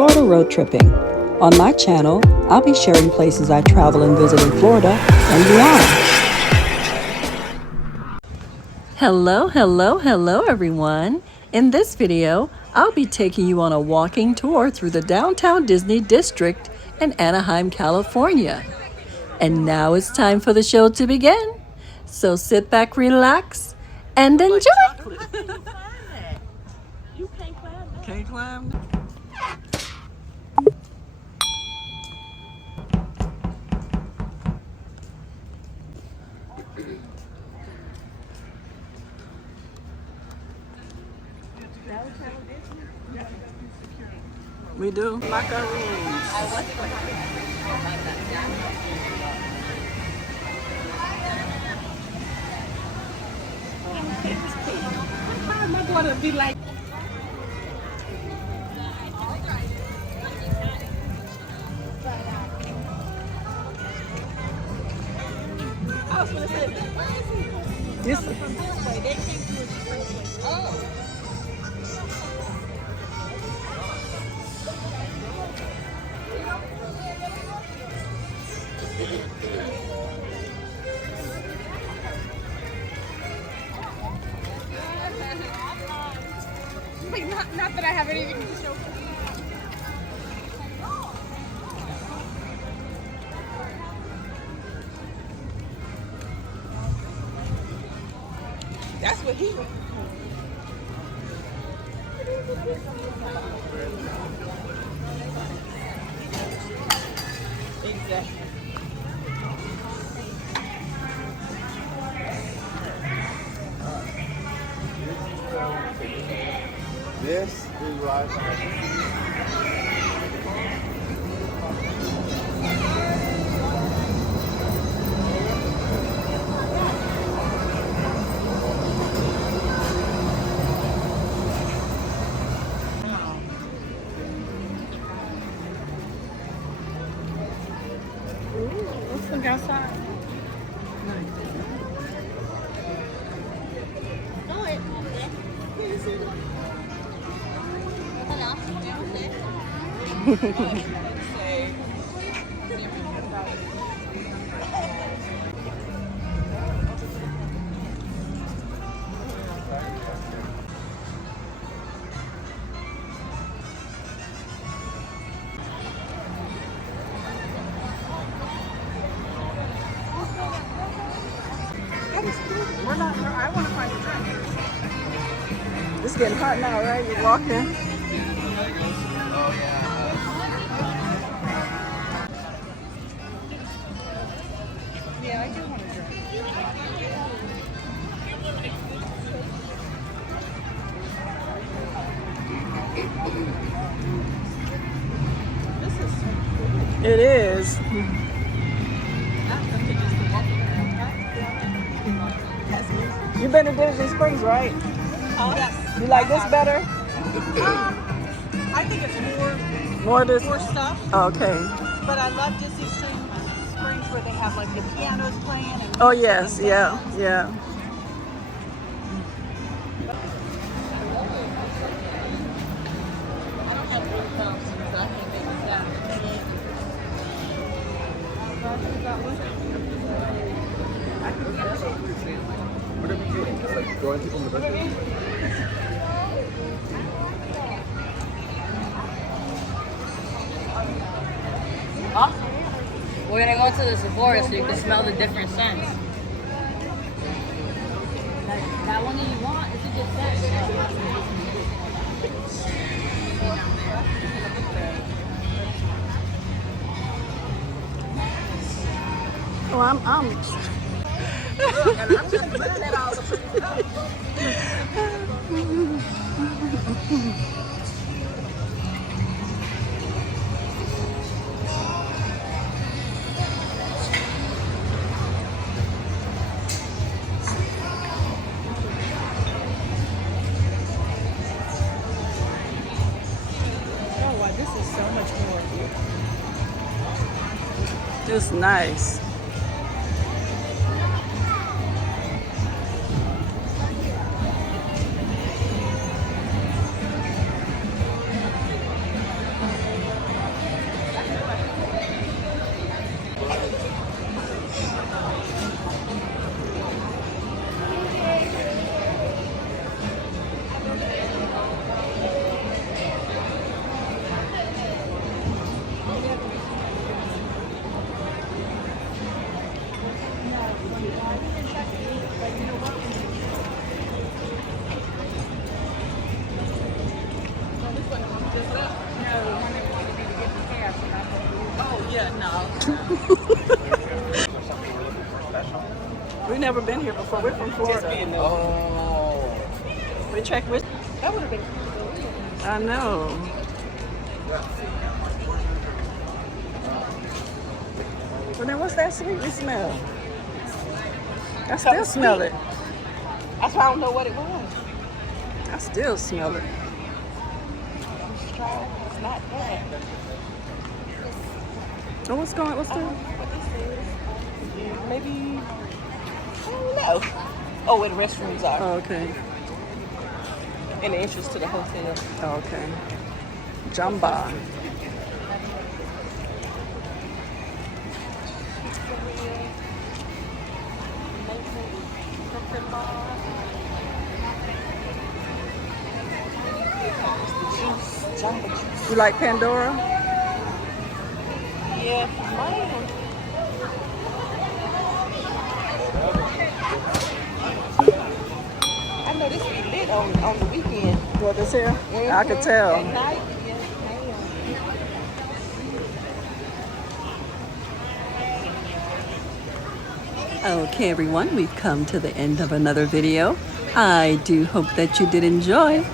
Florida road tripping. On my channel, I'll be sharing places I travel and visit in Florida and beyond. Hello everyone. In this video, I'll be taking you on a walking tour through the downtown Disney district in Anaheim, California. And now it's time for the show to begin. So sit back, relax, and enjoy. You can't climb that. Can't climb? We do. Like our rooms. My daughter be like, I was gonna say, This, they came through the first way. Oh. Wait, not that I have anything to show. That's what he was. Exactly. This is right. Let's look outside. We're not. I want to find a drink. it's getting hot now, right? You're walking. Yeah, I do want a drink. This is so cool. It is. You've been to Disney Springs, right? Yes. You like this better? I think it's More this? more stuff, Okay. but I love Disney Springs where they have like the pianos playing. And Oh, yes. Yeah. Yeah. I don't have blue pumps, so I can't make it down. What are we doing? Just like throwing people in the bucket? We're gonna go to the Sephora so you can smell the different scents. That one that you want is just that. Oh, I'm Oh wow, this is so much more. just nice. We've never been here before. We're from Florida. Oh. We check with. That would have been. I know. Well, then what's that sweetly smell? I still smell it. That's why I don't know what it was. I still smell it. It's strong. It's not bad. Oh, what's going? What's that? What this is? Maybe. I don't know. Oh, where the restrooms are. Oh, okay. And the entrance to the hotel. Oh, okay. Jamba. You like Pandora? Yeah, mine. I know this be lit on the weekend. What this here? I could At tell. night, yes, Okay, everyone, we've come to the end of another video. I do hope that you did enjoy.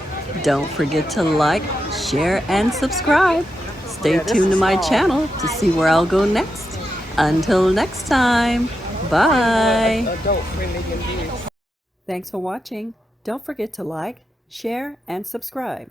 Don't forget to like, share, and subscribe. Stay Yeah, this tuned to is my small. channel to see where I'll go next. Until next time, bye. adult friendly and big. Thanks for watching. Don't forget to like, share, and subscribe.